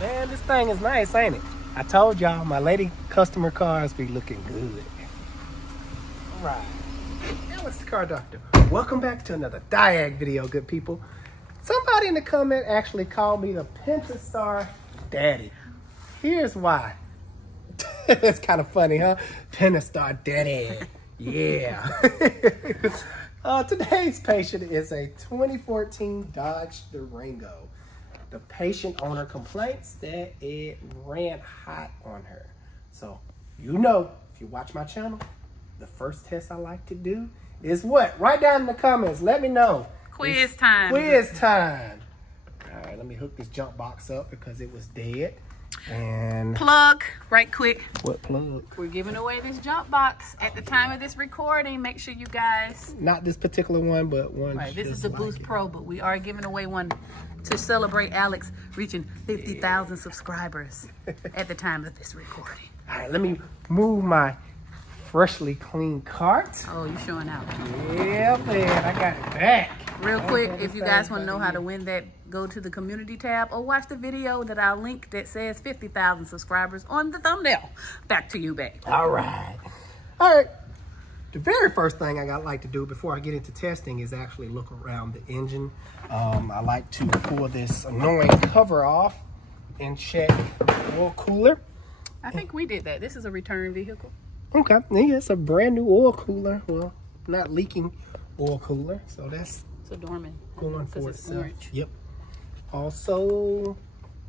Man, this thing is nice, ain't it? I told y'all my lady customer cars be looking good. All right. Alex the Car Doctor. Welcome back to another Diag video, good people. Somebody in the comment actually called me the Pentastar Daddy. Here's why. It's kind of funny, huh? Pentastar Daddy. Yeah. Today's patient is a 2014 Dodge Durango. The patient owner complains that it ran hot on her. So, you know, if you watch my channel, the first test I like to do is what? Write down in the comments. Let me know. Quiz time. Quiz time. All right, let me hook this jump box up because it was dead. And plug right quick. What plug? We're giving away this jump box at the time of this recording. Make sure you guys. Not this particular one, but one. Right, this is the Boost Pro, but we are giving away one to celebrate Alex reaching 50,000 subscribers at the time of this recording. All right, let me move my freshly clean cart. Oh, you showing out. Yeah, man, I got it back. Real quick, if you guys want to know how to win that, go to the community tab or watch the video that I'll link that says 50,000 subscribers on the thumbnail. Back to you, babe. All right. All right. The very first thing I like to do before I get into testing is actually look around the engine. I like to pull this annoying cover off and check the oil cooler. I think we did that. This is a return vehicle. Okay. Yeah, it's a brand new oil cooler. Well, not leaking oil cooler. So that's it's a Dorman. Going for itself. Orange. Yep. Also,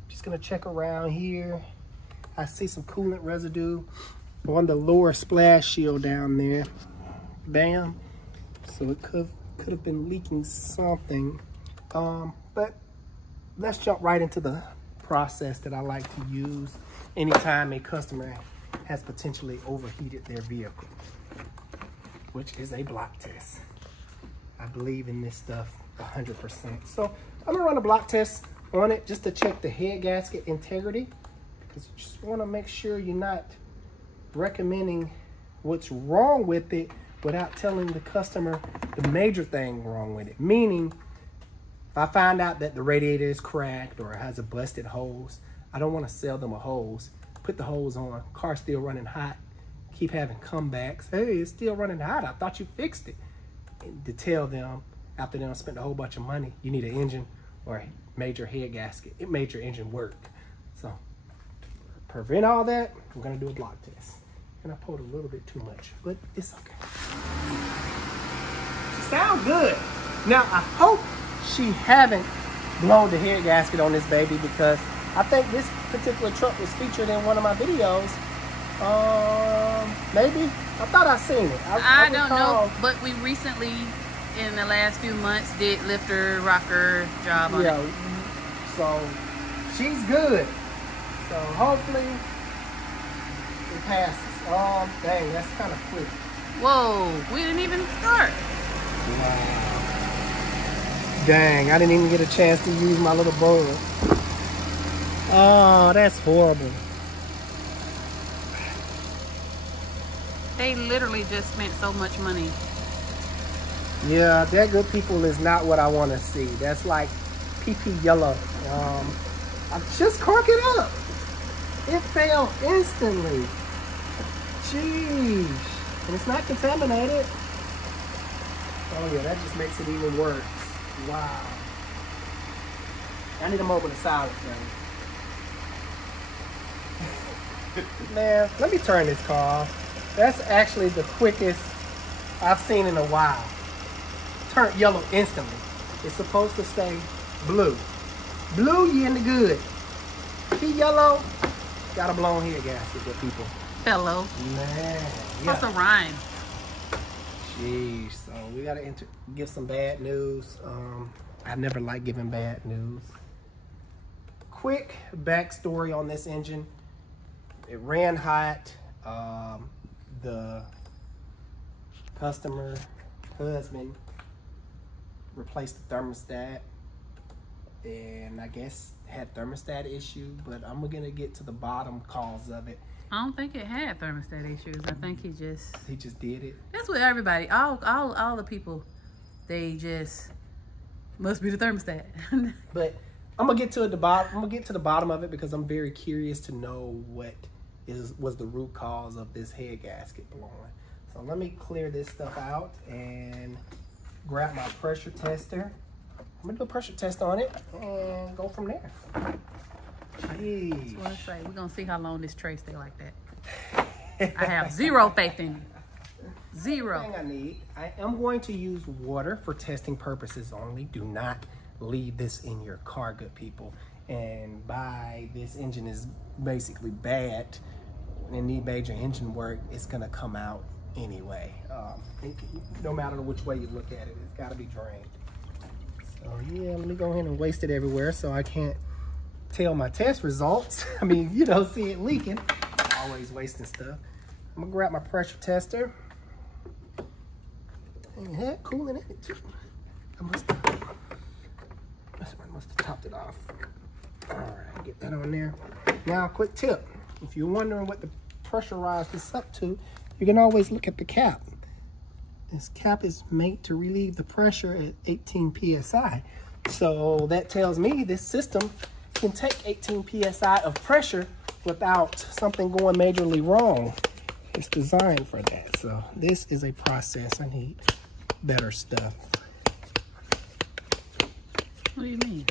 just gonna check around here. I see some coolant residue on the lower splash shield down there. Bam. So it could have been leaking something. But let's jump right into the process that I like to use anytime a customer has potentially overheated their vehicle, which is a block test. I believe in this stuff 100%. So I'm gonna run a block test on it just to check the head gasket integrity, because you just wanna make sure you're not recommending what's wrong with it without telling the customer the major thing wrong with it. Meaning, if I find out that the radiator is cracked or it has a busted hose, I don't wanna sell them a hose, put the hose on, car still running hot, keep having comebacks. Hey, it's still running hot, I thought you fixed it. And to tell them, after they spent a whole bunch of money, you need an engine or a major head gasket. It made your engine work. So, to prevent all that, we're gonna do a block test. And I pulled a little bit too much, but it's okay. She sounds good. Now, I hope she haven't blown the head gasket on this baby, because I think this particular truck was featured in one of my videos. Maybe? I thought I seen it. I don't know, but we recently, in the last few months, did lifter, rocker job on it. So, she's good. So, hopefully, it passes. Dang, that's kind of quick. Whoa, we didn't even start. Wow. Dang, I didn't even get a chance to use my little bug. Oh, that's horrible. They literally just spent so much money. Yeah, that good people is not what I want to see. That's like PP yellow. I just crank it up. It fell instantly. Jeez. And it's not contaminated. Oh yeah, that just makes it even worse. Wow. I need a moment of silence, man. Man, let me turn this car off. That's actually the quickest I've seen in a while. Turned yellow instantly. It's supposed to stay blue. Blue, you in the good. Be yellow, got a blown head gasket, good people. Fellow. Man. What's the rhyme? Jeez, so we gotta give some bad news. I never like giving bad news. Quick backstory on this engine. It ran hot. The customer husband replaced the thermostat, and I guess had thermostat issue, but I'm gonna get to the bottom cause of it. I don't think it had thermostat issues. I think he just did it. That's what everybody, all the people, they just must be the thermostat. But I'm gonna get to the bottom. I'm gonna get to the bottom of it because I'm very curious to know what was the root cause of this head gasket blowing. So let me clear this stuff out and grab my pressure tester. I'm gonna do a pressure test on it and go from there. We're gonna see how long this tray stay like that. I have zero faith in you. Zero. Thing I need. I am going to use water for testing purposes only. Do not leave this in your car, good people. And this engine is basically bad and need major engine work, it's gonna come out anyway. No matter which way you look at it, it's gotta be drained. So yeah, let me go ahead and waste it everywhere so I can't tell my test results. I mean, you don't see it leaking. Always wasting stuff. I'm gonna grab my pressure tester. And it had coolant in it too. I must have topped it off. All right, get that on there. Now, a quick tip. If you're wondering what the pressurize this up to, you can always look at the cap. This cap is made to relieve the pressure at 18 PSI. So that tells me this system can take 18 PSI of pressure without something going majorly wrong. It's designed for that. So this is a process. I need better stuff. What do you mean?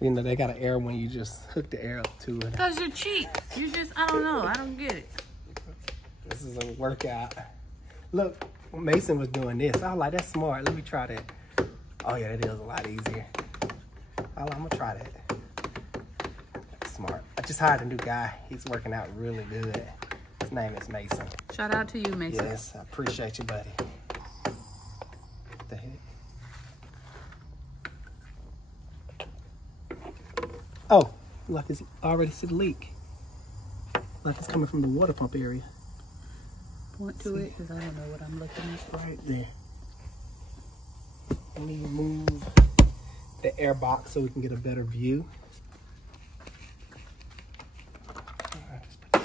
You know, they got an air when you just hook the air up to it. Because you're cheap. You just, I don't know. I don't get it. This is a workout. Look, Mason was doing this. I was like, that's smart. Let me try that. Oh, yeah, that is a lot easier. I'm going to try that. That's smart. I just hired a new guy. He's working out really good. His name is Mason. Shout out to you, Mason. Yes, I appreciate you, buddy. What the heck? Oh, like it's already see the leak. Like it's coming from the water pump area. Point to it, because I don't know what I'm looking at. Right there. Let me move the air box so we can get a better view. Alright, just put this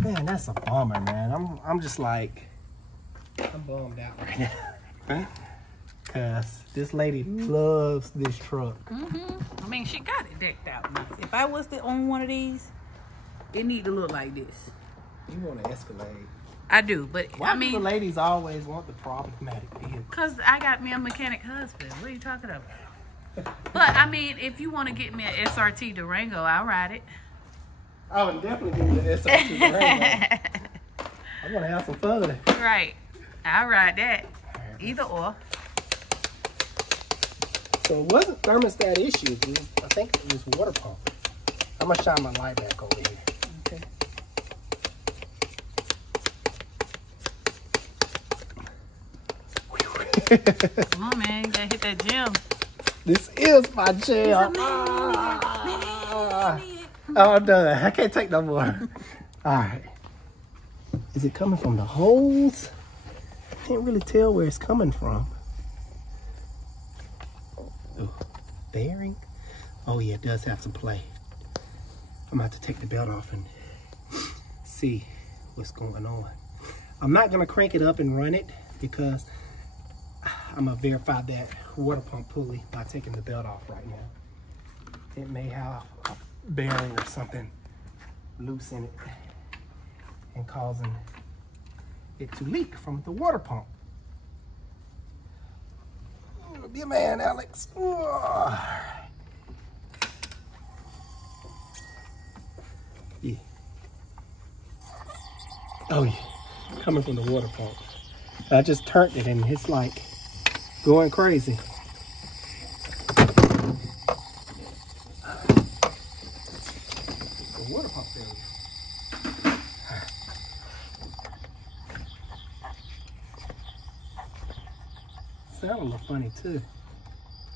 right. Man, that's a bummer, man. I'm just like, I'm bummed out right now. Cause this lady loves this truck. I mean, she got it decked out nice. If I was to own one of these, it need to look like this. You want an Escalade? I do, but Why I mean, do the ladies always want the problematic vehicle? cause I got me a mechanic husband. What are you talking about? But I mean, if you want to get me an SRT Durango, I'll ride it. I would definitely give you the SRT Durango. I want to have some fun. Right, I'll ride that. Either or. So it wasn't thermostat issues. I think it was water pump. I'm gonna shine my light back over here. Okay. Come on, man. You gotta hit that gym. This is my gym. Oh, I'm done. I can't take no more. All right. Is it coming from the holes? I can't really tell where it's coming from. Ooh, bearing? Oh yeah, it does have some play. I'm about to take the belt off and see what's going on. I'm not gonna crank it up and run it because I'm gonna verify that water pump pulley by taking the belt off right now. It may have a bearing or something loose in it and causing it to leak from the water pump. Be a man, Alex. Yeah. Oh yeah, coming from the water pump. I just turned it and it's like going crazy. The water pump failure. Sound a little funny too.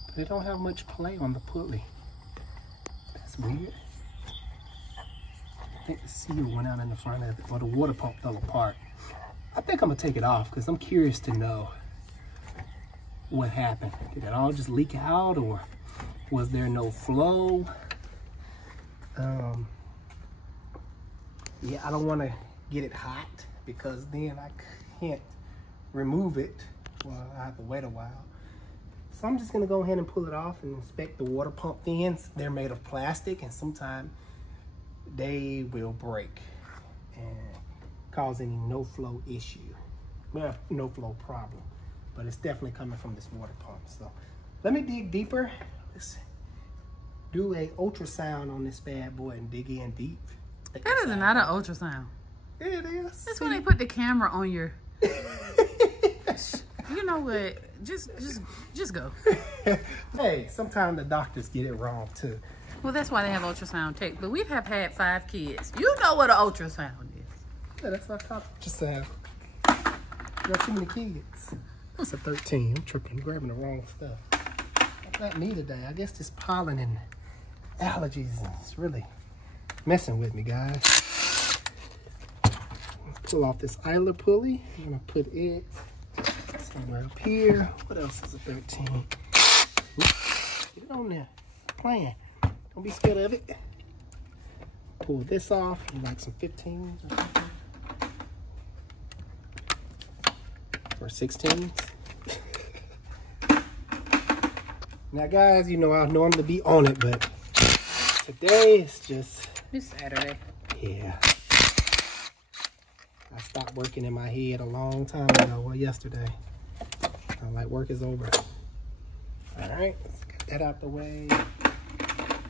But they don't have much play on the pulley. That's weird. I think the seal went out in the front of it, or the water pump fell apart. I think I'm gonna take it off because I'm curious to know what happened. Did it all just leak out, or was there no flow? Yeah, I don't want to get it hot because then I can't remove it. Well, I have to wait a while. So I'm just gonna go ahead and pull it off and inspect the water pump fins. They're made of plastic and sometimes they will break and cause any no flow issue. Well, no flow problem, but it's definitely coming from this water pump. So let me dig deeper. Let's do a ultrasound on this bad boy and dig in deep. That is not an ultrasound. Yeah, it is. That's when they put the camera on your. You know what? Just go. Hey, sometimes the doctors get it wrong too. Well, that's why they have ultrasound tech. But we have had 5 kids. You know what an ultrasound is. Yeah, that's what I call ultrasound. You got too many kids. That's a 13. I'm tripping, grabbing the wrong stuff. That's not me today. I guess this pollen and allergies is really messing with me, guys. Pull off this idler pulley. I'm gonna put it somewhere up here. What else is a 13? Oops. Get it on there. Playing. Don't be scared of it. Pull this off. Like some 15s or something. Or 16s. Now, guys, you know I normally be on it, but today it's just. It's Saturday. Yeah. I stopped working in my head a long time ago. Well, yesterday. I'm like, work is over. All right, let's get that out the way.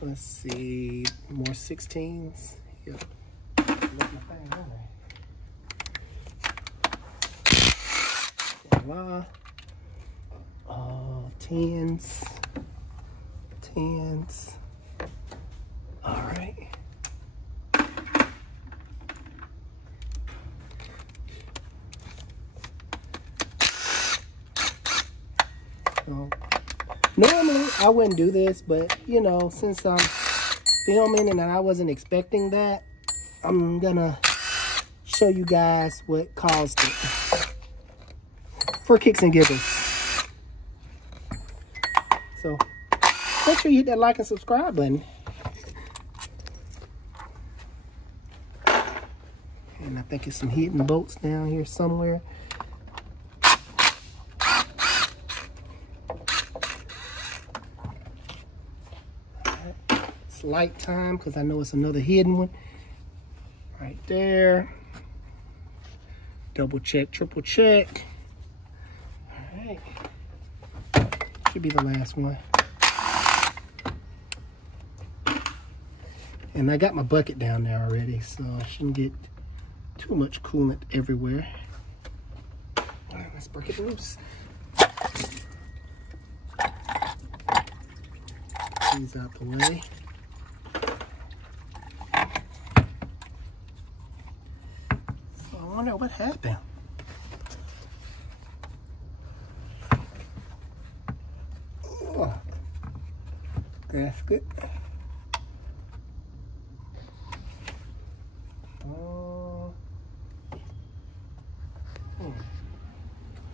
Let's see, more 16s. Yep. Left my thing on there. Voila. 10s. 10s. All right. So, normally I wouldn't do this, but you know, since I'm filming and I wasn't expecting that, I'm gonna show you guys what caused it for kicks and giggles. So make sure you hit that like and subscribe button. And I think it's some hidden bolts down here somewhere. Light time because I know it's another hidden one right there. Double check, triple check. All right, should be the last one. And I got my bucket down there already, so I shouldn't get too much coolant everywhere. All right, let's break it loose. These out the way. I wonder what happened. Oh, gasket.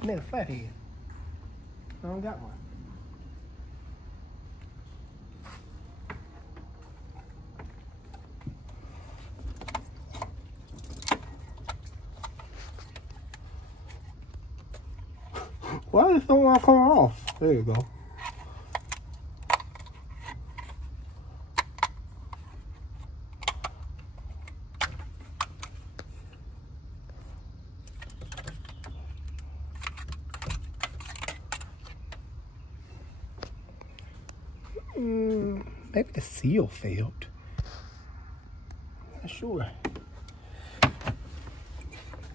I need a flathead. I don't got one. Why is it not coming off? There you go. Maybe the seal failed. Not sure.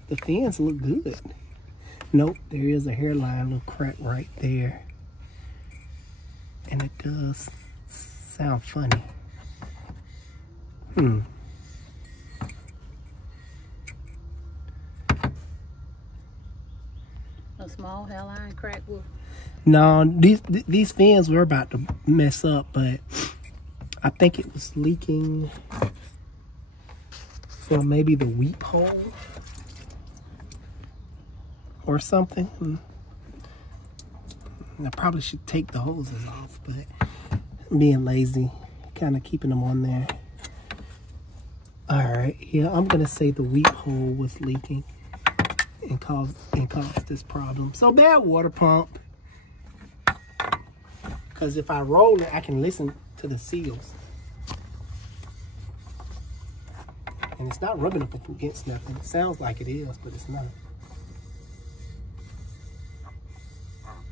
The fins look good. Nope, there is a hairline, little crack right there. And it does sound funny. A small hairline crack will. No, these fins were about to mess up, but I think it was leaking from maybe the weep hole or something. I probably should take the hoses off, but I'm being lazy, kind of keeping them on there. All right, yeah, I'm gonna say the weep hole was leaking. and cause this problem. So bad water pump. Because if I roll it, I can listen to the seals. And it's not rubbing up against nothing. It sounds like it is, but it's not.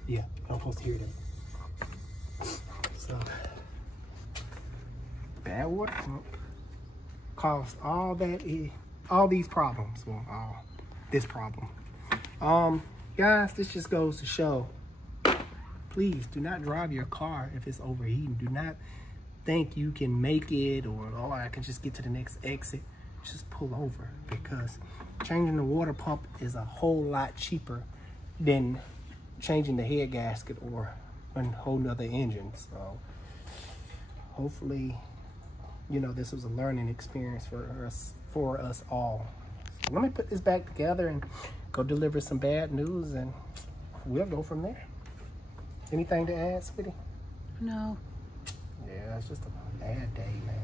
Yeah, I'm supposed to hear that. So, bad water pump caused all these problems. Well, this problem. Guys, this just goes to show, please do not drive your car if it's overheating. Do not think you can make it, or oh, I can just get to the next exit. Just pull over, because changing the water pump is a whole lot cheaper than changing the head gasket or a whole nother engine. So hopefully, you know, this was a learning experience for us all. So let me put this back together and go deliver some bad news, and we'll go from there. Anything to add, sweetie? No. Yeah, it's just a bad day, man.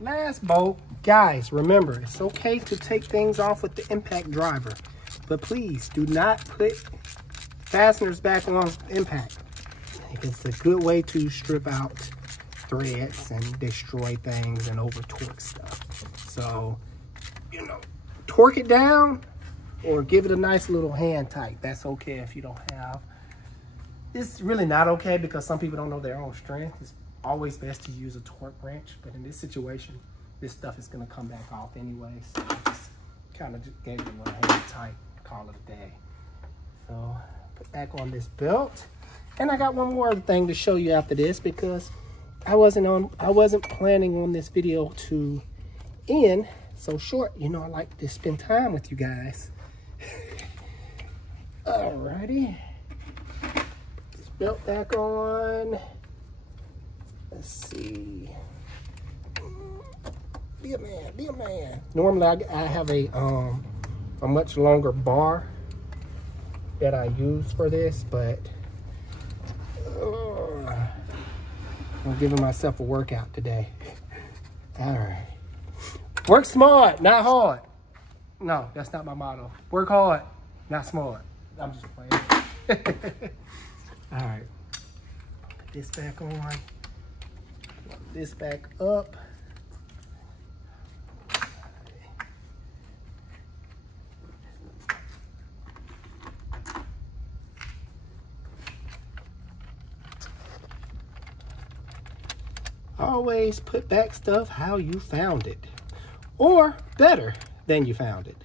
Last bolt. Guys, remember, it's okay to take things off with the impact driver, but please do not put fasteners back on impact. It's a good way to strip out threads and destroy things and over torque stuff. So, you know, torque it down or give it a nice little hand tight. That's okay if you don't have. It's really not okay because some people don't know their own strength. It's always best to use a torque wrench, but in this situation, this stuff is going to come back off anyway. So I just kind of gave it a little hand tight, call it a day. So put back on this belt, and I got one more thing to show you after this, because I wasn't planning on this video to end so short. You know, I like to spend time with you guys. Alrighty, put this belt back on. Let's see. Be a man, be a man. Normally I have a much longer bar that I use for this, but I'm giving myself a workout today. All right. Work smart, not hard. No, that's not my motto. Work hard, not smart. I'm just playing. All right. Put this back on. This back up. Always put back stuff how you found it, or better than you found it.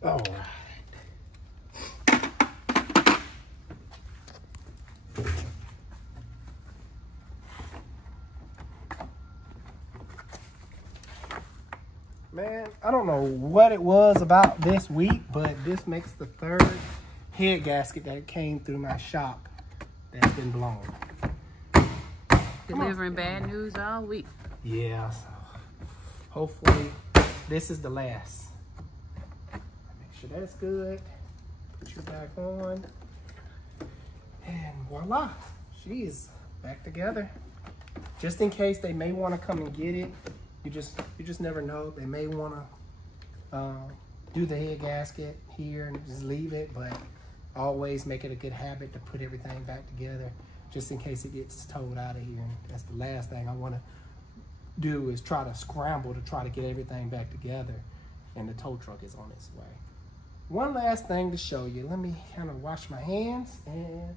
All right. Man, I don't know what it was about this week, but this makes the third head gasket that came through my shop that's been blown. Delivering bad news all week. Yeah, so hopefully this is the last. Make sure that's good. Put you back on. And voila, she is back together. Just in case they may want to come and get it. You just never know. They may want to do the head gasket here and just leave it, but always make it a good habit to put everything back together just in case it gets towed out of here. And that's the last thing I want to do, is try to scramble to try to get everything back together, and the tow truck is on its way. One last thing to show you. Let me kind of wash my hands, and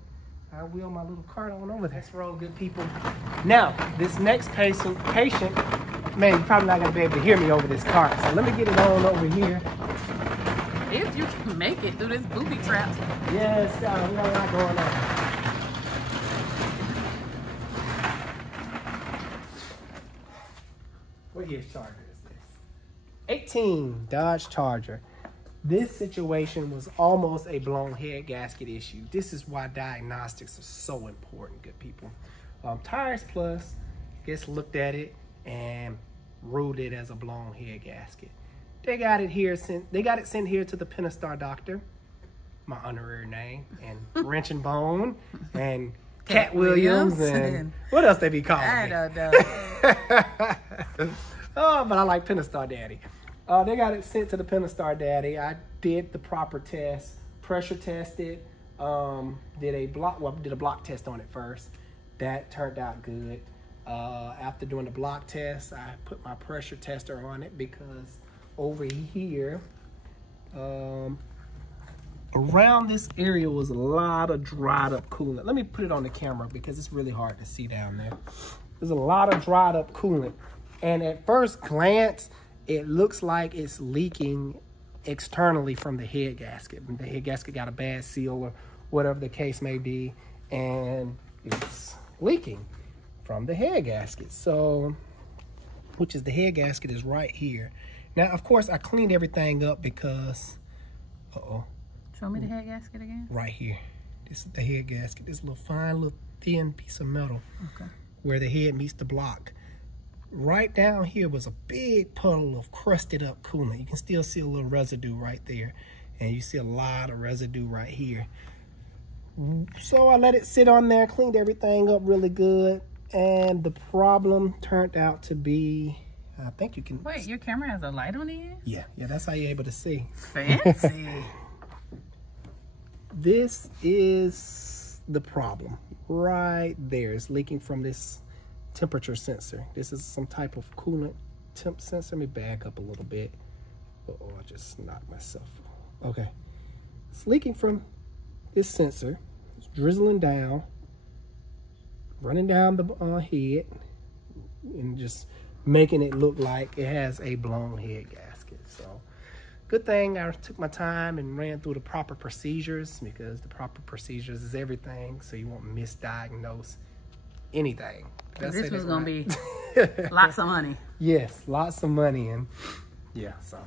I wheel my little cart on over there. Let's roll, good people. Now, this next patient, man, you're probably not going to be able to hear me over this cart, so let me get it on over here. If you can make it through this booby trap. Yes, we got a lot going on. What year's Charger is this? 18 Dodge Charger. This situation was almost a blown head gasket issue. This is why diagnostics are so important, good people. Tires Plus just looked at it and ruled it as a blown head gasket. They got it here they got it sent here to the Pentastar doctor, my honorary name, and Wrench and Bone, and Cat Williams, and what else they be calling me? I don't know. Oh, but I like Pentastar Daddy. They got it sent to the Pentastar Daddy. I did the proper test, pressure tested, did a block test on it first. That turned out good. After doing the block test, I put my pressure tester on it because over here, around this area was a lot of dried up coolant. Let me put it on the camera because it's really hard to see down there. There's a lot of dried up coolant. And at first glance, it looks like it's leaking externally from the head gasket. The head gasket got a bad seal or whatever the case may be, and it's leaking from the head gasket. So, which is the head gasket is right here. Now, of course, I cleaned everything up because, Show me the head gasket again. Right here. This is the head gasket. This little fine, little thin piece of metal. Okay. Where the head meets the block. Right down here was a big puddle of crusted up coolant. You can still see a little residue right there. And you see a lot of residue right here. So I let it sit on there, cleaned everything up really good. And the problem turned out to be, I think you can... Wait, your camera has a light on it? Yeah, that's how you're able to see. Fancy. This is the problem right there. It's leaking from this temperature sensor. This is some type of coolant temp sensor. Let me back up a little bit. I just knocked myself. Okay. It's leaking from this sensor. It's drizzling down, running down the head, and just making it look like it has a blown head gasket. So good thing I took my time and ran through the proper procedures, because the proper procedures is everything, so you won't misdiagnose anything. This was going to be lots of money. Yes, lots of money. And yeah, so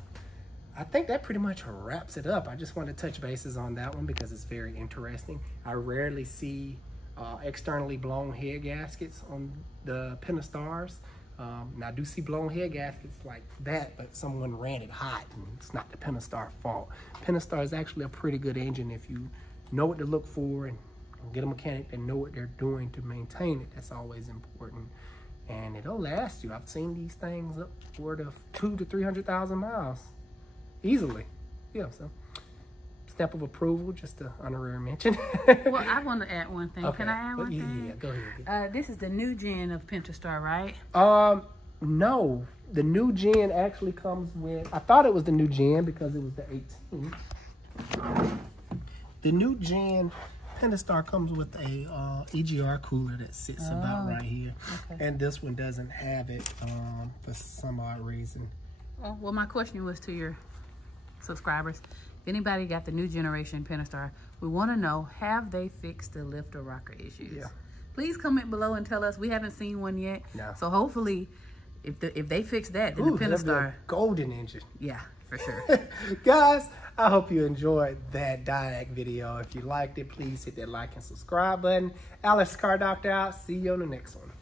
I think that pretty much wraps it up. I just want to touch bases on that one because it's very interesting. I rarely see externally blown head gaskets on the Pentastars. Now I do see blown head gaskets like that, but someone ran it hot, and it's not the Pentastar fault. Pentastar is actually a pretty good engine if you know what to look for and get a mechanic that know what they're doing to maintain it. That's always important, and it'll last you. I've seen these things upward of 200,000 to 300,000 miles easily. Yeah, so step of approval, just an honorary mention. Well, I want to add one thing. Okay. Can I add one thing? Yeah, go ahead. This is the new gen of Pentastar, right? No. The new gen actually comes with, I thought it was the new gen because it was the 18. The new gen Pentastar comes with a EGR cooler that sits about right here. Okay. And this one doesn't have it for some odd reason. Oh, well, my question was to your subscribers. If anybody got the new generation Pentastar, we want to know, have they fixed the lifter rocker issues? Yeah. Please comment below and tell us. We haven't seen one yet. No. So hopefully, if they fix that, then the Pentastar, golden engine. Yeah, for sure. Guys, I hope you enjoyed that Diag video. If you liked it, please hit that like and subscribe button. Alex Car Doctor out. See you on the next one.